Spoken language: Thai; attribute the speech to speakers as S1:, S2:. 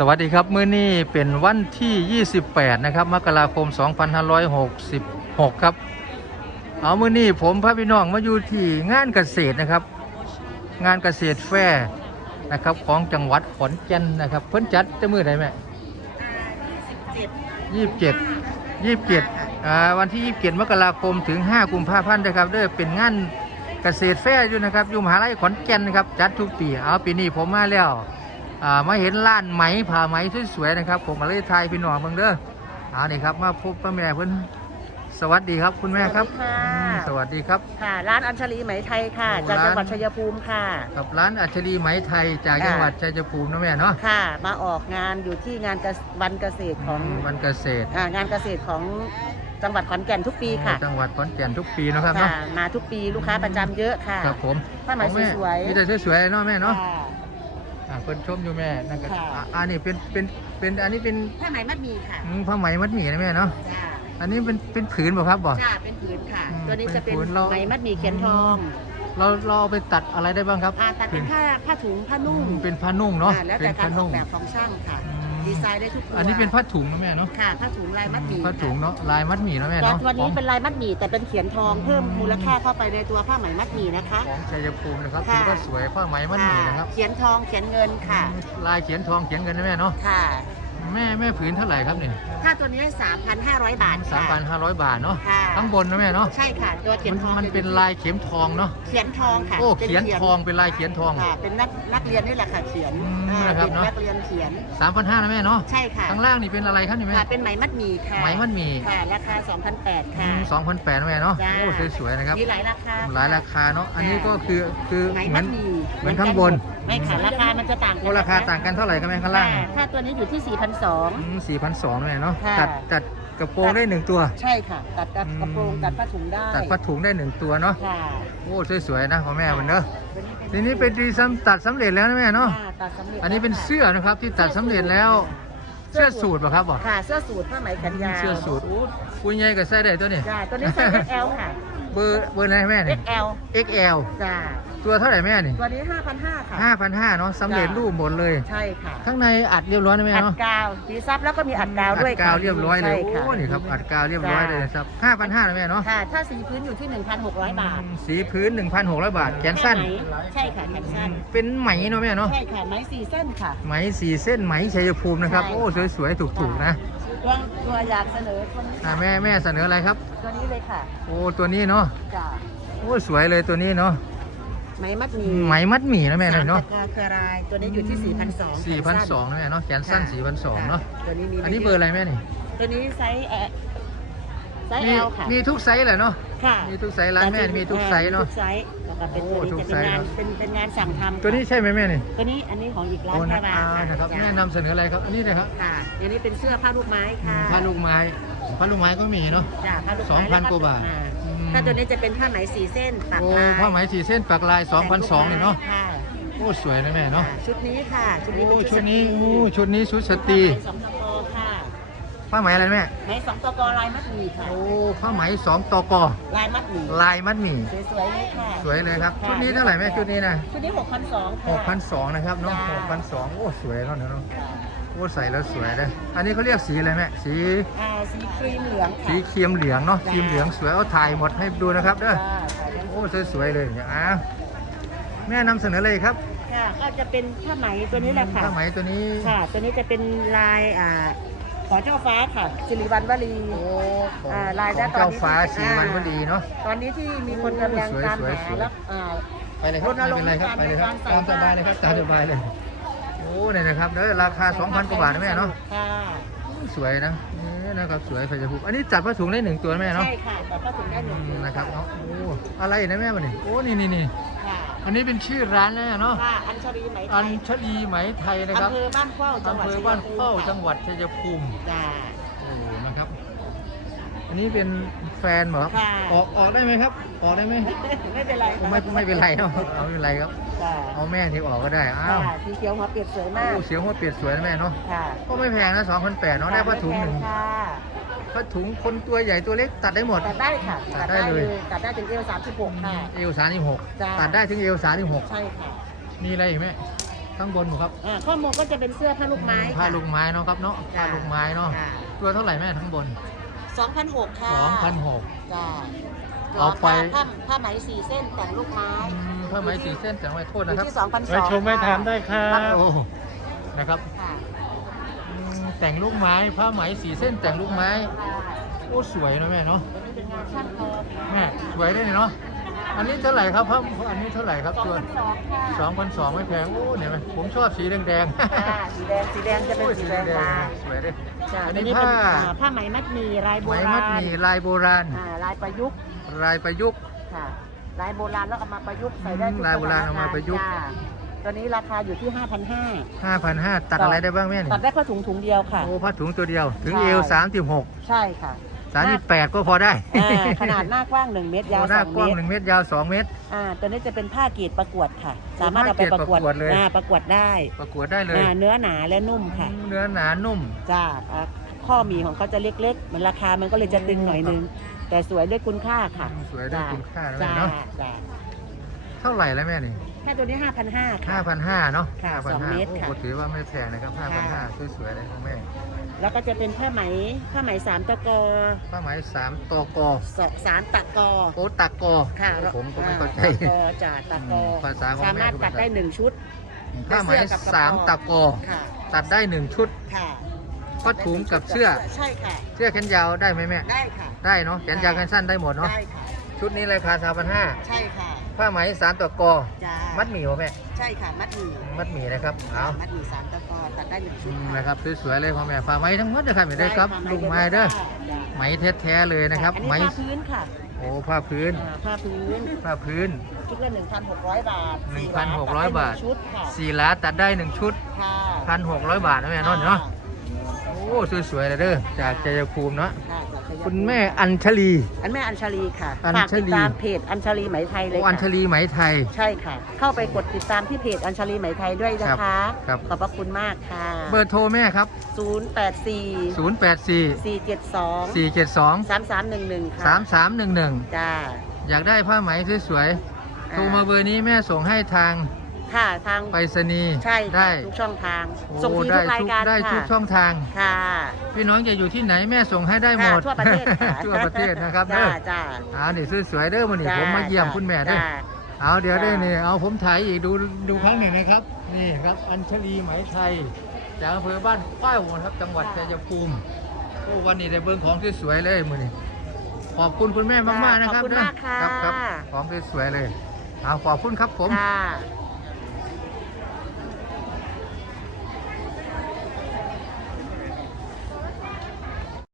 S1: สวัสดีครับมื้อนี้เป็นวันที่ 28 นะครับมกราคม 2566 ครับ เอามื้อนี้ผมพาพี่น้องมาอยู่ที่งานเกษตรนะครับ งานเกษตรแฟร์นะครับของจังหวัดขอนแก่นนะครับ เพิ่นจัดจะมื้อใดแม่27 27อ่าวันที่ 27 มกราคมถึง 5 กุมภาพันธ์นะครับเด้อเป็นงานเกษตรแฟร์อยู่นะครับอยู่มหาลัยขอนแก่นนะครับจัดทุกปีเอาปีนี้ผมมาแล้ว อ่ามาเห็นร้านไหมผ้าไหมสวยๆนะครับผมก็เลยทายพี่น้องเพิ่งเด้อเอานี่ครับมาพบป้าแม่เพิ่นสวัสดีครับคุณแม่ครับ
S2: สวัสดีค่ะ
S1: อืมสวัสดีครับ
S2: ค่ะ ร้านอัญชลีไหมไทยค่ะ
S1: โอ้
S2: จากจังหวัด
S1: ร้าน
S2: ชัยภูมิค่ะ
S1: กับร้านอัชรีไหมไทยจาก
S2: ค่ะ
S1: จังหวัดชัยภูมินะแม่เนาะ
S2: ค่ะ มาออกงานอยู่ที่งานเกษวันเกษตรของ
S1: อืมวันเกษตร
S2: อ่างานเกษตรของจังหวัดขอนแก่นทุกปีค่ะ
S1: จังหวัดขอนแก่นทุกปีเนาะครับ
S2: ค่ะ
S1: เนาะ
S2: มาทุกปีลูกค้าประจำเยอะค่ะ
S1: ครับผม
S2: ผ้าไหม
S1: ของแส
S2: วยๆ
S1: มีแต่สวยๆเนาะแม่เนาะ
S2: ค่ะ
S1: อ่า เพิ่นชมอยู่แม่นั่นก็
S2: ค่ะ
S1: อ่าอันนี้เป็นเป็นเป็นอันนี้เป็น
S2: ผ้าไหมมัดหมีค่ะ
S1: อืมผ้าไหมมัดหมี่นะแม่เนาะ
S2: จ้า
S1: อันนี้เป็นเป็นผืนบ่ครับบ่
S2: จ้าเป็นผืนค่ะ
S1: อืม
S2: ตัวนี้จะเป็น
S1: เป็นผืนเรา
S2: ไหมมัดหมีเขียนทอง
S1: เราเราเอาไปตัดอะไรได้บ้างครับ
S2: อ่าตัดเป็นผ้าผ้าถุงผ้านุ่ง
S1: อืมเป็นผ้านุ่งเนาะ
S2: อ่แล้ว
S1: เป็
S2: แต่
S1: น
S2: การ
S1: ผ้า
S2: ออ
S1: นุ่
S2: ก
S1: ง
S2: แบบของช่างค่ะ
S1: อืม
S2: ดีไซน์ได้ทุกตัว
S1: อันนี้เป็นผ้าถุงนะแม่เนาะ
S2: ค่ะผ้าถุงลายมัดหมี
S1: ผ้าถุง
S2: ค่ะ
S1: เนาะลายมัดหมี่นะแม่
S2: แต่
S1: เนาะ
S2: วัน
S1: ข
S2: นี้
S1: อง
S2: เป็นลายมัดหมี่แต่เป็นเขียนทองเพิ่มมูลค่าเข้าไปในตัวผ้าไหมมัดหมี่นะคะ
S1: ของชัยภูมินะครับ
S2: ค่ะ
S1: ถือว่าสวยผ้าไหมมัดหมี่นะครับ
S2: เขียนทองเขียนเงินค่ะ
S1: ลายเขียนทองเขียนเงินนะแม่เนาะ
S2: ค่ะ
S1: แม่แม่ผืนเท่าไหร่ครับเนี่ย
S2: ถ้าตัวนี้ 3,500 บาท
S1: สาม
S2: ค่ะ
S1: พันห้าร้อยบาทเนาะ
S2: ค่ะ
S1: ข้างบนนะแม่เนาะ
S2: ใช่ค่ะ ตัวเขีย
S1: มันน
S2: ทอง
S1: มันเป็นลายเข็มทองเนาะ
S2: เขียนทองค่ะ
S1: โอ้
S2: ป็
S1: เขียนทองเป็นลายเขียนทอง
S2: ค่ะ เป็นนักนักเรียนนี่แหละค่ะเขียน
S1: อืม
S2: อ่า
S1: นะครับ
S2: เป็น
S1: เนอะ
S2: นักเรียนเขียน
S1: สามพันห้านะแม่เนาะ
S2: ใช่ค่ะ
S1: ข้างล่างนี่เป็นอะไรครับนี่แม่
S2: ค่ะเป็นไหมมัดหมี่ค่ะ
S1: ไหมมัดหมี่
S2: ค่ะราคา2,800ค่ะ
S1: สองพันแปดนะแม่เนาะ
S2: จ้า
S1: โอ้สวยๆนะครับ
S2: มีหลายราคา
S1: หลายราคาเนาะอันนี้ก็คือคือ
S2: ไหม
S1: เหมื
S2: มั
S1: อน
S2: ดหมี่
S1: เหมือนข้างบน
S2: ไม่ค่ะราคามันจะต่างกั
S1: โอ้ราคาต่างกันเท่าไหร่กันแม่ข้างล่าง
S2: ค่ะถ้าตัวนี้อยู่ที่4,200
S1: สี่พันสองเลยเนาะ
S2: ค่ะ
S1: ตัดตัดกระโปรงได้หนึ่งตัว
S2: ใช่ค่ะ ตัดกับ
S1: อืม
S2: กระโปรงตัดผ้าถุงได้
S1: ตัดผ้าถุงได้หนึ่งตัวเนาะ
S2: ค่ะ
S1: โอ้สวยๆนะของแม่มันเนอะ
S2: ตัว
S1: ทีนี้เป็นดีซัมตัดสำเร็จแล้วนะแม่เนาะ
S2: ค่ะตัดสำเร็จ
S1: อันนี้เป็น
S2: แล้วค่ะ
S1: เสื้อนะครับที่ตัดสำเร็จแล้ว เสื้อสูทป่ะครับบอก
S2: ค่ะ เสื้อสูทผ้าไหมแขนยาว
S1: เสื้อสูทอู้ปุ้ยใหญ่กับไส้ได้ตัวนี้
S2: จ้าตัวนี้ไซส์ XL ค่ะ
S1: เบอร์เบอร์อะไรแม่นี่
S2: XL
S1: XL
S2: จ้า
S1: ตัวเท่าไหร่แม่นี่
S2: ตัวนี้ 5,500 ค่ะ
S1: ห้าพันห้าเนาะสำเร็จรูปหมดเลย
S2: ใช่ค่ะ
S1: ข้างในอัดเรียบร้อยนะแม่
S2: อัด
S1: เนาะ
S2: กาวสีซับแล้วก็มีอัดกาวด้วย
S1: อัดกาวเรียบร้อยเลย
S2: ใช่
S1: โอ้
S2: ค่ะ
S1: นี่ครับอัดกาวเรียบร้อยเลยครับห้าพันห้านะแม่เนาะ
S2: ค่ะ ถ้าสีพื้นอยู่ที่ 1,600 บาท
S1: สีพื้น 1,600 บาท แขนสั้น
S2: ไหมใช่ค่ะแขนสั้น
S1: เป็นไหมเนาะแม่เนาะ
S2: ใช่ค่ะไหมสี่เส้นค่ะ
S1: ไหมสี่เส้นไหมชัยภูมินะครับ
S2: ใช่
S1: โอ้สวยๆถูกๆนะ
S2: ตัวตัวอยากเสนอตัวนี้
S1: อ่าแม่แม่เสนออะไรครับ
S2: ตัวนี้เลยค่ะ
S1: โอ้ตัวนี้เนาะ
S2: จ้า
S1: โอ้สวยเลยตัวนี้เนาะ
S2: ไหมมัดหมี
S1: ไหมมัดหมี่นะแม่
S2: สาม
S1: เนาะ
S2: ตะกอเครือรายตัวนี้อยู่ที่4,200
S1: สี่พันสองนะแม่เนาะแขนสั้นสี่พันสองเนาะ
S2: ตัวนี้มี
S1: อันนี้เบอร์อะไรแม่นี่
S2: ตัวนี้ไซส์แอไซส์
S1: มี
S2: L ค่ะ
S1: มีทุกไซส์เลยเนาะ
S2: ค่ะ
S1: มีทุกไซส์ร้านแม่มีทุกไซส์เนาะ
S2: ทุกไซส์แล้วก็เป็น
S1: โอ้
S2: ตัวนี้
S1: ทุก
S2: จะ
S1: ไซ
S2: เป็น
S1: ส์
S2: งาน
S1: เนอะ
S2: เป็นเป็นงานสั่งทำ
S1: ตัวนี้ใช่ไหมแม่นี่
S2: ตัวนี้อันนี้ของอีกร้าน
S1: โอ้
S2: แค่
S1: นะ
S2: บา
S1: อ่า
S2: ท
S1: นะครับ
S2: จ้ะ
S1: แม่นำเสนออะไรครับอันนี้นะครับ
S2: ค่ะอันนี้เป็นเสื้อผ้าลูกไม้ค่ะ
S1: ผ้าลูกไม้ผ้าลูกไม้ก็มีเนาะ
S2: จ้ะผ้าลูกไม้
S1: สองพัน
S2: แล้
S1: กว่าบาท
S2: อ่
S1: อืม
S2: ถ้าตัวนี้จะเป็นผ้าไหมสีเส้นปัก
S1: โอ้
S2: ลาย
S1: ผ้าไหมสี่เส้นปักลาย2,200เนี่ยเนาะ
S2: ค่ะ
S1: โอ้สวยนะแม่เนาะ
S2: ค่ะชุดนี้ค่ะ ชุดนี้
S1: โอ้
S2: เป็น
S1: ชุดนี้
S2: สตรี
S1: โอ้ชุดนี้ชุดสตรี
S2: ผ้าไหมสองตะกอค่ะ
S1: ผ้าไหมอะไรแม่
S2: ไหมสองตะกอลายมัดหมี่ค่ะ
S1: โอ้ผ้าไหมสองตกอ
S2: ลายมัดหมี่
S1: ลายมัดหมี่
S2: สวยๆเลยค่ะ
S1: สวยเลยครับ
S2: ค่ะ
S1: ชุดนี้เท่าไหร่แม่ชุดนี้นะ
S2: ชุดนี้หกพันสองค่ะ
S1: หกพันสองนะครับเนาะ
S2: จ้า
S1: หกพันสองโอ้สวยเนาะเนาะ โอ้ใส่แล้วสวยเลย อันนี้เขาเรียกสีอะไรแม่สี
S2: อ่าสีครีมเหลืองค่ะ
S1: สีครีมเหลืองเนาะ
S2: จ้า
S1: ครีมเหลืองสวยเอาถ่ายหมดให้ดูนะครับเด้อ
S2: จ้าใส่ได้
S1: โอ้สวยๆเลยเนี่ยอะแม่นำเสนอเลยครับ
S2: ค่ะก็จะเป็นผ้าไหมตัวนี้แหละค่ะ
S1: ผ้าไหมตัวนี้
S2: ค่ะ ตัวนี้จะเป็นลายอ่าขอเจ้าฟ้าค่ะสิริวัณวลี
S1: โอ้ของ
S2: อ่าลาย
S1: ข
S2: ได้
S1: อง
S2: ตอน
S1: เจ้า
S2: นี้
S1: ฟ้า
S2: ที่
S1: สีวันพอดีเนาะ
S2: ตอนนี้ที่มีคนกำลังตาม
S1: สวยๆ
S2: หา
S1: สวยๆ
S2: แล้วอ่า
S1: ไปเลยครับ
S2: รณรงค์
S1: ไม่เป็นไรครับไปเลยครับ
S2: ใน
S1: ตาม
S2: การ
S1: ส
S2: ใส่
S1: บายเลยครับตามสบายเลย โอ้เนี่ยนะครับเด้อราคา 2,000 กว่าบาทนะแม่เนาะ
S2: ค่ะ
S1: สวยนะนี่นะครับสวยไฟจะพูอันนี้จัดผ้าถุงได้หนึ่งตัวนะแม่เนาะ
S2: ใช่ค่ะแต่ก็ถึงได้หนึ่ง
S1: อืมนะครับเนาะโอ้อะไรนะแม่มันนี่โอ้นี่นี่นี่
S2: ค่ะ
S1: อันนี้เป็นชื่อร้านแล้วเนาะ
S2: ค่ะอัญชลีไหมไท
S1: อัญ
S2: ย
S1: ชลีไหมไทยนะครับ
S2: อำเภอบ้านเข้าจังห
S1: อำ
S2: วัด
S1: เภอ
S2: ชัย
S1: บ้าน
S2: ภูมิ
S1: เข้าจังหวัดชัยภูมิ
S2: จ้า
S1: โอ้นะครับอั นนี้เป็นแฟนเหรอครับ
S2: ค่ะ
S1: ออกออกได้ไหมครับ ออกได้ไหม
S2: ไม่เป็นไรค่ะ
S1: ไม่ไม่เป็นไรเนาะเอาไม่เป็นไรครับ
S2: จ้า
S1: เอาแม่ที่ออกก็ได้ อ้าว
S2: ค่ะสีเขียวหัวเปียกสวยมาก
S1: โอ้เสียงหัวเปียดสวยนะแม่เนาะ
S2: ค่ะ
S1: ก็ไม่แพงนะสองพันแปดเนาะได้ผ้าถุงหนึ่ง
S2: ค่ะ
S1: ผ้าถุงคนตัวใหญ่ตัวเล็กตัดได้หมด
S2: ตัดได้ค่ะ
S1: ตัดได้เลย
S2: ตัดได้ถึงเอวสามสิบหกค่ะ
S1: เอวสามสิบหก
S2: จ้า
S1: ตัดได้ถึงเอวสามสิบหก
S2: ใช่ค่ะ
S1: มีอะไรอีกไหมข้างบนหนูครับ
S2: อ่าข้อมูลก็จะเป็นเสื้อผ้าลูกไม้
S1: ผ้าลูกไม้เนาะครับเนาะผ้าลูกไม้เนาะตัวเท่าไหร่แม่ทั้งบน
S2: สองพันหกค่ะ
S1: 2,600
S2: จ้า
S1: เอาไป
S2: ผ้าผ้าไหมสี่เส้นแต่งลูกไม้
S1: อืมผ้าไหมสีเส้นแต่ไม่โทษ
S2: อ
S1: นะ
S2: ยู่
S1: ครับ
S2: ที่สองพันส
S3: ไว้
S2: อง
S3: ชมไว้ถามได้ครับ
S1: โอ้นะครับ
S2: ค่ะ
S1: อืมแต่งลูกไม้ผ้าไหมสีเส้นแต่งลูกไม้ โอ้สวยนะแม่เนาะ
S2: ตัวนี้เป็นงานช่างทอ
S1: แม่สวยด้วยเนาะ อันนี้เท่าไหร่ครับผ้าอันนี้เท่าไหร่ครับ
S2: สอง
S1: ตัว
S2: พันสองค่ะ
S1: สองพันสองไม่แพงโอ้เนี่ยไหมผมชอบสีแดงแดงๆ
S2: อ่าสีแดงสีแดงจะเป็น
S1: โอ้ย
S2: สี
S1: สี
S2: แด
S1: แด
S2: ง
S1: ง
S2: มา
S1: ๆสวยด้วย
S2: จ้า
S1: อัน
S2: อัน
S1: นี้
S2: นี้เป็น
S1: ผ้า
S2: อ่าผ้าไหมมัดหมี่ลายโบ
S1: ไหม
S2: ราณ
S1: มัดหมี่ลายโบราณ
S2: อ่าลายประยุกต์
S1: ลายประยุกต์
S2: ค่ะลายโบราณแล้วเอามาประยุกต์ใส่ได้ทุก
S1: อืมลายโบราณเอามาประยุกต์
S2: จ้าตัวนี้ราคาอยู่ที่ 5,500
S1: 5,500 ตัดอะไรได้บ้างแม่นี่
S2: ตัดได้ข้อถุงถุงเดียวค่ะ
S1: โอ้ผ้าถุงตัวเดียว ถึง
S2: ใช่
S1: เอว36
S2: ใช่ค่ะ
S1: 38ก็พอได้
S2: อ่าขนาดหน้ากว้าง1เมตรยาว
S1: โอ้หน้า
S2: 2
S1: กว้าง
S2: เมตร
S1: 1เมตรยาว2เมตร
S2: อ่าตัวนี้จะเป็นผ้าเกรดประกวดค่ะ สามารถเอาไป
S1: ผ้า
S2: ประกวด
S1: เกรดประกวดเลย
S2: อ่าประกวดได้
S1: ประกวดได้เลย
S2: อ่าเนื้อหนาและนุ่มค่ะ
S1: เนื้อหนานุ่ม
S2: จ้าอ่าข้อหมีของเขาจะเล็กๆมันราคามันก็เลยจะตึงหน่อยนึง แต่สวยด้วยคุณค่าค่ะ
S1: สวยด้วยคุณค่านะ
S2: จ้า
S1: แม่เนาะ
S2: จ้า
S1: เท่าไหร่แล้วแม่นี่
S2: แค่ตัวนี้5,500ค่ะ
S1: 5,500เนาะ
S2: ค่ะ
S1: 5,500
S2: สองเมตรค่ะ
S1: โอ้ถือว่าไม่แพงนะครับ
S2: ค่ะ
S1: 5,500สวยๆเลยของแม่
S2: แล้วก็จะเป็นผ้าไหมผ้าไหมสามตะกอ
S1: ผ้าไหม3ตก
S2: สองสามตะกอ
S1: โอ้ตักกอ
S2: ค่ะ
S1: ผมก็ไม่เข้าใจ
S2: ตะกอจ่าตะกอ
S1: ภาษาของแม่
S2: สามารถตัดได้หนึ่งชุด
S1: ผ้าไหม
S2: ได้เสื้อกับกระ
S1: สาม
S2: เป๋า
S1: ตะกอ
S2: ค่ะ
S1: ตัดได้หนึ่งชุด
S2: ค่ะ
S1: ก็ถุงกับเสื้อ
S2: ใช่ค่ะ
S1: เสื้อแขนยาวได้ไหมแม่
S2: ได้ค่ะ
S1: ได้เนาะแขนยาวแขนสั้นได้หมดเนาะ
S2: ได้ค่ะ
S1: ชุดนี้ราคาสามพันห้า
S2: ใช่ค่ะ
S1: ผ้าไหมสามตะกอ
S2: จ้า
S1: มัดหมี่วะแม่
S2: ใช่ค่ะมัดหมี่
S1: มัดหมี่นะครับเอา
S2: มัดหมี่สามตะกอตัดได้หนึ่งชุ
S1: อื
S2: ด
S1: มนะครับสวยๆเลยของแม่ผ้าไหมทั้งหมดนะครับเห็นได้ครับ
S2: ค่ะ
S1: ลุงไม้เด้อ
S2: จ้า
S1: ไหมแท้ๆเลยนะครับ
S2: อัน
S1: ไหม
S2: นี้ผ้าพื้นค่ะ
S1: โอ้ผ้าพื้น
S2: อ่าผ้าพื้น
S1: ผ้าพื้น
S2: ชุดละ1,600บาทสี่
S1: 1,600บาท
S2: ตัดได้หนึ่งชุดค่ะ
S1: สี่ล้าตัดได้หนึ่งชุด
S2: ค่ะ
S1: พันหกร้อยบาทนะแม่เนาะเนาะโอ้สวยๆเลยเด้อจากชัยภูมิเนาะ
S2: ค่ะจากชัยภู
S1: คุณแม่อัญชลี
S2: อันแม่อัญชลีค่ะ
S1: อัญ
S2: ฝาก
S1: ช
S2: ติด
S1: ลี
S2: ตามเพจอัญชลีไหมไทยเล
S1: โอ้
S2: ย
S1: อัญช
S2: ค่ะ
S1: ลีไหมไทย
S2: ใช่ค่ะ เข้าไปกดติดตามที่เพจอัญชลีไหมไทยด้วยนะคะ
S1: ครับ
S2: ขอบพระคุณมากค่ะ
S1: เบอร์โทรแม่ครับ
S2: 084
S1: 084
S2: 472
S1: 472
S2: 3311ค่ะ
S1: 3311
S2: จ้า
S1: อยากได้ผ้าไหมสวยๆโทรมาเบอร์นี้แม่ส่งให้ทาง
S2: ค่ะทาง
S1: ไปรษณีย์
S2: ใช่ค่ะ
S1: ได้
S2: ทุกช่องทาง
S1: โอ้
S2: ส่งฟรีทุกรายการ
S1: ได้ทุก
S2: ค่ะ
S1: ช่องทาง
S2: ค่ะ
S1: พี่น้องจะอยู่ที่ไหนแม่ส่งให้ได้หมด
S2: ค่ะทั่วประเทศค่ะ
S1: ทั่วประเทศนะครับ
S2: จ้า
S1: เด้อ
S2: จ้า
S1: เอานี่สวยๆเด้อมันนี่
S2: จ้
S1: ผมมาเยี่ยมคุณแม่เด้อ
S2: จ้า
S1: เอาเดี๋ยวได้
S2: จ้า
S1: นี่เอาผมถ่ายอีกดูดูครั้งหนึ่งนะครับ นี่ครับอัญชลีไหมไทย จากอำเภอบ้านป้ายวงครับ จังหวัดชัยภูมิโอ้วันนี้ได้เบิ่งของสวยๆเลยมือนี้ขอบคุณคุณแม่มากๆนะครับ
S2: ขอบคุณ
S1: เด้อ
S2: มากค่ะ
S1: ครับครับของสวยๆเลยเอาขอบคุณครับผม
S2: ค่ะ